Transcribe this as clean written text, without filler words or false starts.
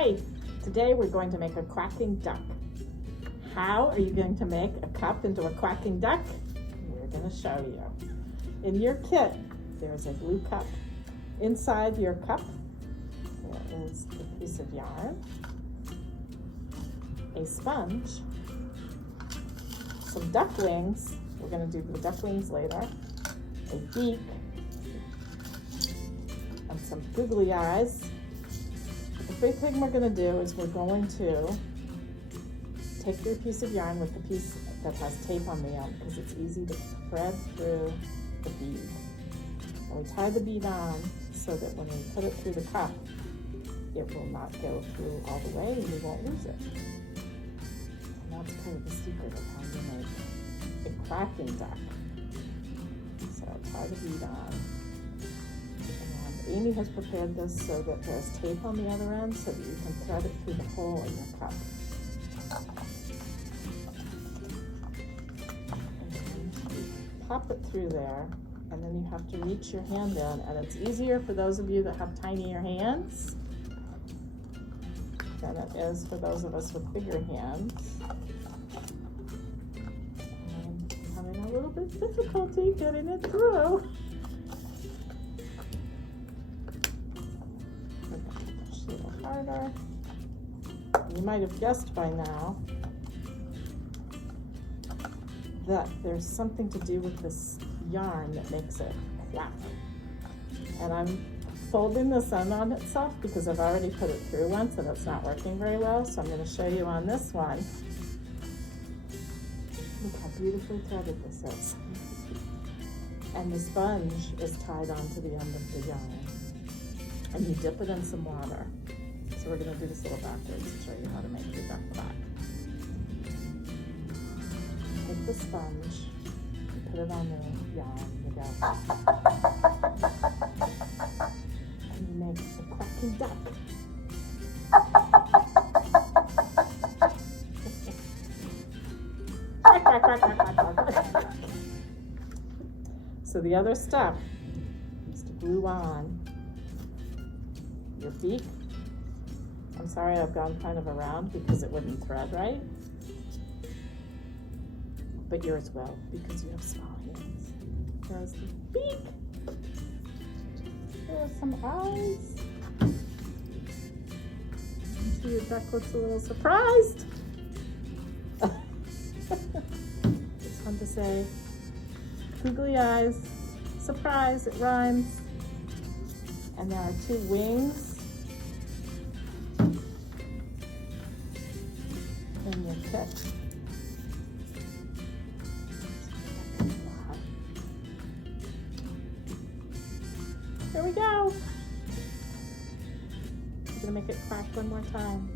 Hi, today we're going to make a quacking duck. How are you going to make a cup into a quacking duck? We're going to show you. In your kit, there's a blue cup. Inside your cup, there is a piece of yarn, a sponge, some duck wings. We're going to do the duck wings later. A beak, and some googly eyes. The big thing we're going to do is we're going to take your piece of yarn with the piece that has tape on the end because it's easy to thread through the bead. And we tie the bead on so that when we put it through the cup, it will not go through all the way and we won't lose it. And that's part of the secret of how you make a quacking duck. So tie the bead on. And Amy has prepared this so that there's tape on the other end so that you can thread it through the hole in your cup. And pop it through there, and then you have to reach your hand in, and it's easier for those of you that have tinier hands than it is for those of us with bigger hands. I'm having a little bit of difficulty getting it through. Push a little harder. You might have guessed by now that there's something to do with this yarn that makes it quack. And I'm folding this end on itself because I've already put it through once and it's not working very well, so I'm going to show you on this one. Look how beautifully threaded this is. And the sponge is tied onto the end of the yarn. And you dip it in some water. So we're going to do this a little backwards and show you how to make your duck quack. Take the sponge and put it on the yarn, the duck. And you make a quacking duck. Quack, quack, quack, quack, quack, quack, quack. So the other step is to glue on your beak. I'm sorry I've gone kind of around because it wouldn't thread right. But yours will because you have small hands. There's the beak. There's some eyes. See, your duck looks a little surprised. It's fun to say. Googly eyes. Surprise, it rhymes. And there are two wings in your kit. Here we go. I'm gonna make it quack one more time.